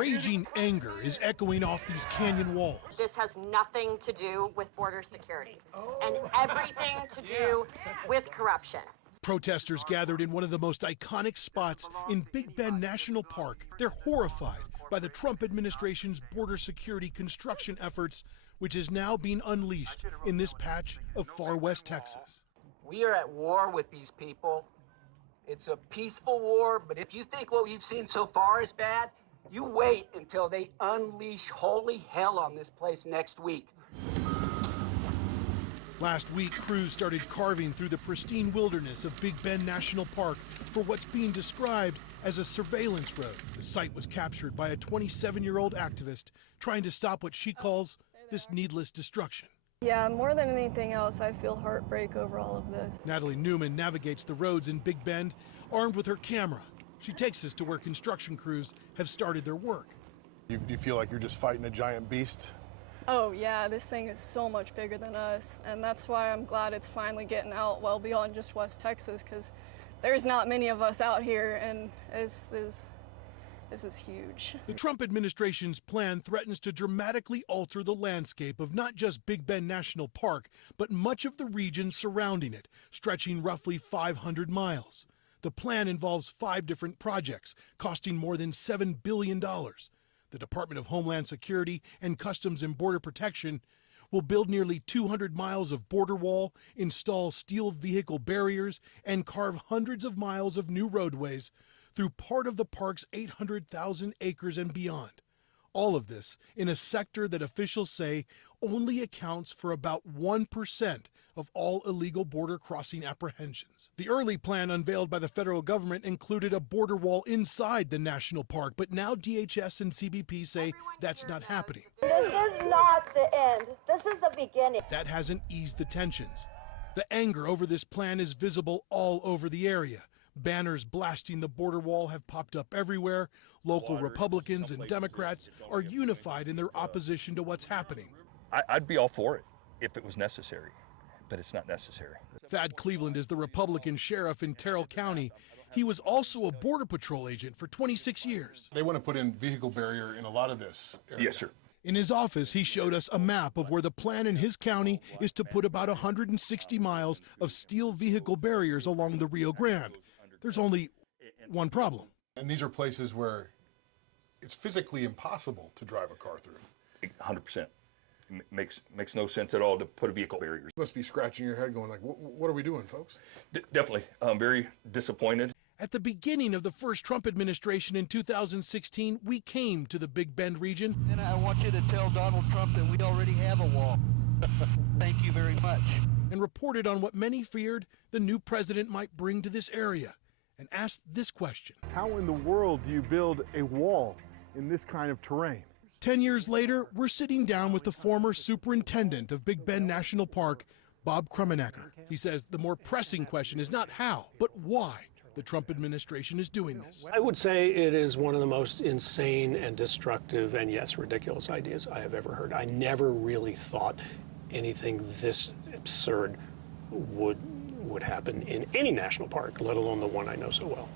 Raging anger is echoing off these canyon walls. This has nothing to do with border security and everything to do with corruption. Protesters gathered in one of the most iconic spots in Big Bend National Park. They're horrified by the Trump administration's border security construction efforts, which is now being unleashed in this patch of far west Texas. We are at war with these people. It's a peaceful war, but if you think what we've seen so far is bad, you wait until they unleash holy hell on this place next week. Last week, crews started carving through the pristine wilderness of Big Bend National Park for what's being described as a surveillance road. The site was captured by a 27-year-old activist trying to stop what she calls this needless destruction. Yeah, more than anything else, I feel heartbreak over all of this. Natalie Newman navigates the roads in Big Bend, armed with her camera. She takes us to where construction crews have started their work. Do you feel like you're just fighting a giant beast? Oh yeah, this thing is so much bigger than us, and that's why I'm glad it's finally getting out well beyond just West Texas, because there's not many of us out here, and this is huge. The Trump administration's plan threatens to dramatically alter the landscape of not just Big Bend National Park, but much of the region surrounding it, stretching roughly 500 miles. The plan involves 5 different projects, costing more than $7 billion. The Department of Homeland Security and Customs and Border Protection will build nearly 200 miles of border wall, install steel vehicle barriers, and carve hundreds of miles of new roadways through part of the park's 800,000 acres and beyond. All of this in a sector that officials say only accounts for about 1% of all illegal border crossing apprehensions. The early plan unveiled by the federal government included a border wall inside the national park, but now DHS and CBP say that's not happening. This is not the end. This is the beginning. That hasn't eased the tensions. The anger over this plan is visible all over the area. Banners blasting the border wall have popped up everywhere. Local Republicans and Democrats are unified in their opposition to what's happening. I'd be all for it if it was necessary, but it's not necessary. Thad Cleveland is the Republican sheriff in Terrell County. He was also a Border Patrol agent for 26 years. They want to put in vehicle barrier in a lot of this area. Yes, sir. In his office, he showed us a map of where the plan in his county is to put about 160 miles of steel vehicle barriers along the Rio Grande. There's only one problem. And these are places where it's physically impossible to drive a car through. 100%. Makes no sense at all to put a vehicle barrier. You must be scratching your head going like, what are we doing, folks? Definitely. I'm very disappointed. At the beginning of the first Trump administration in 2016, we came to the Big Bend region. And I want you to tell Donald Trump that we already have a wall. Thank you very much. And reported on what many feared the new president might bring to this area, and asked this question. How in the world do you build a wall in this kind of terrain? 10 years later, we're sitting down with the former superintendent of Big Bend National Park, Bob Krummenacker. He says the more pressing question is not how, but why the Trump administration is doing this. I would say it is one of the most insane and destructive and, yes, ridiculous ideas I have ever heard. I never really thought anything this absurd would happen in any national park, let alone the one I know so well.